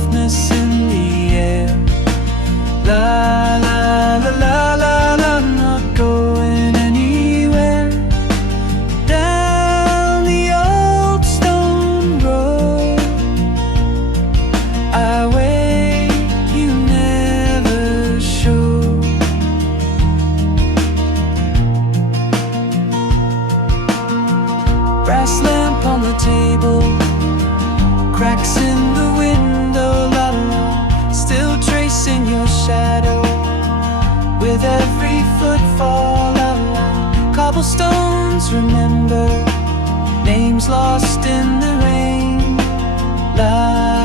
softness in the air. La la la la la la, not going anywhere. Down the old stone road I wait, you never show. Brass lamp on the table, cracks in the window, la la, still tracing your shadow with every footfall, la la. Cobblestones remember, names lost in the rain, la